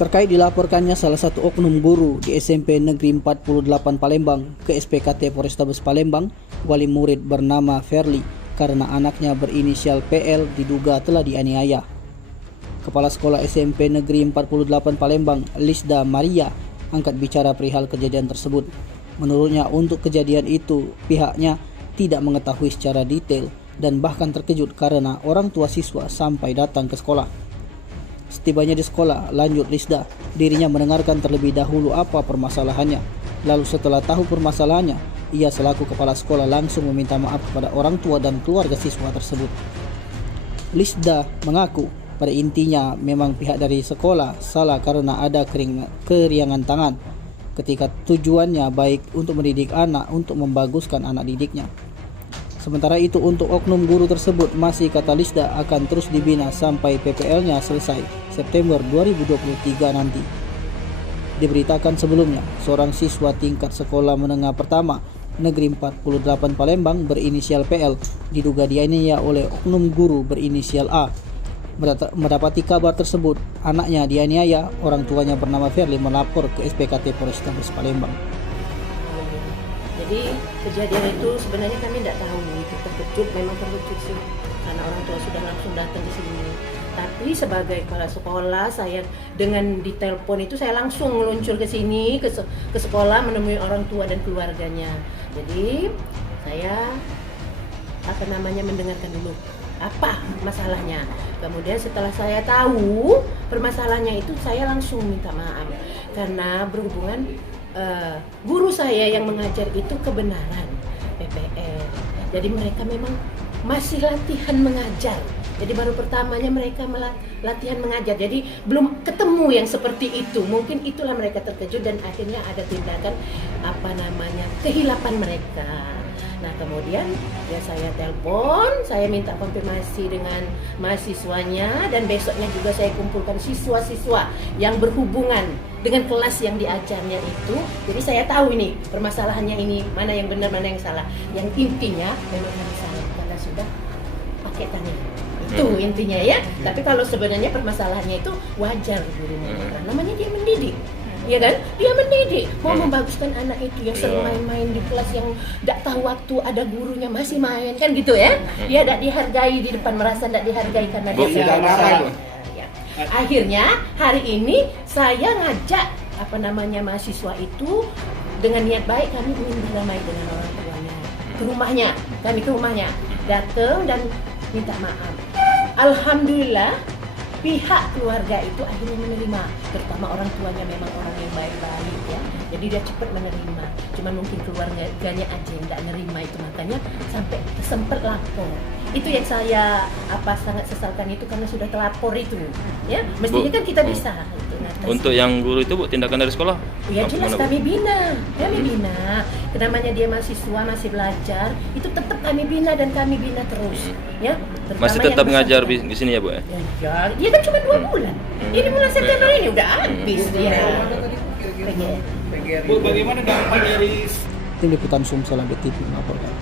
Terkait dilaporkannya salah satu oknum guru di SMP Negeri 48 Palembang ke SPKT Polrestabes Palembang, wali murid bernama Ferli karena anaknya berinisial PL diduga telah dianiaya. Kepala Sekolah SMP Negeri 48 Palembang, Lisda Maria, angkat bicara perihal kejadian tersebut. Menurutnya untuk kejadian itu pihaknya tidak mengetahui secara detail dan bahkan terkejut karena orang tua siswa sampai datang ke sekolah. Setibanya di sekolah, lanjut Lisda, dirinya mendengarkan terlebih dahulu apa permasalahannya. Lalu setelah tahu permasalahannya, ia selaku kepala sekolah langsung meminta maaf kepada orang tua dan keluarga siswa tersebut. Lisda mengaku pada intinya memang pihak dari sekolah salah karena ada keriangan tangan ketika tujuannya baik untuk mendidik anak untuk membaguskan anak didiknya. Sementara itu untuk oknum guru tersebut masih kata Lisda akan terus dibina sampai PPL-nya selesai September 2023 nanti. Diberitakan sebelumnya, seorang siswa tingkat sekolah menengah pertama Negeri 48 Palembang berinisial PL diduga dianiaya oleh oknum guru berinisial A. Mendapati kabar tersebut, anaknya dianiaya, orang tuanya bernama Ferli melapor ke SPKT Polrestabes Palembang. Jadi kejadian itu sebenarnya kami tidak tahu, itu terkejut, memang terkejut sih karena orang tua sudah langsung datang ke sini. Tapi sebagai kepala sekolah, saya dengan ditelepon itu saya langsung meluncur ke sini ke sekolah menemui orang tua dan keluarganya. Jadi saya mendengarkan dulu apa masalahnya. Kemudian setelah saya tahu permasalahannya itu saya langsung minta maaf karena berhubungan guru saya yang mengajar itu kebenaran PPL. Jadi mereka memang masih latihan mengajar. Jadi baru pertamanya mereka latihan mengajar. Jadi belum ketemu yang seperti itu. Mungkin itulah mereka terkejut dan akhirnya ada tindakan kehilapan mereka. Nah kemudian ya saya telepon, saya minta konfirmasi dengan mahasiswanya dan besoknya juga saya kumpulkan siswa-siswa yang berhubungan dengan kelas yang diajarnya itu. Jadi saya tahu ini permasalahannya ini mana yang benar mana yang salah. Yang intinya memang kami salah karena sudah pakai tangan. Itu intinya ya. Tapi kalau sebenarnya permasalahannya itu wajar gurunya karena namanya dia mendidik. Ya kan? Dia mendidik, mau membaguskan anak itu yang sering main-main di kelas yang tidak tahu waktu ada gurunya masih main kan gitu ya. Dia tidak dihargai di depan, merasa tidak dihargai karena dia sudah marah. Ya. Akhirnya hari ini saya ngajak mahasiswa itu dengan niat baik kami ingin berdamai dengan orang tuanya. Kami ke rumahnya, datang dan minta maaf. Alhamdulillah pihak keluarga itu akhirnya menerima, terutama orang tuanya memang orang yang baik-baik ya, jadi dia cepat menerima. Cuman mungkin keluarganya aja yang tidak menerima itu, makanya sampai sempat lapor. Itu yang saya sangat sesalkan itu karena sudah terlapor itu ya, mestinya kan kita bisa itu. Untuk yang guru itu Bu, tindakan dari sekolah? Ya jelas kami bina. Namanya dia mahasiswa masih belajar, itu tetap kami bina dan kami bina terus ya. Masih tetap ngajar di sini ya Bu ya? Ya, dia kan cuma 2 bulan. Ini bulan September ini udah habis dia. Bu, bagaimana dampak dari Tim Liputan Sumsel TV melaporkan.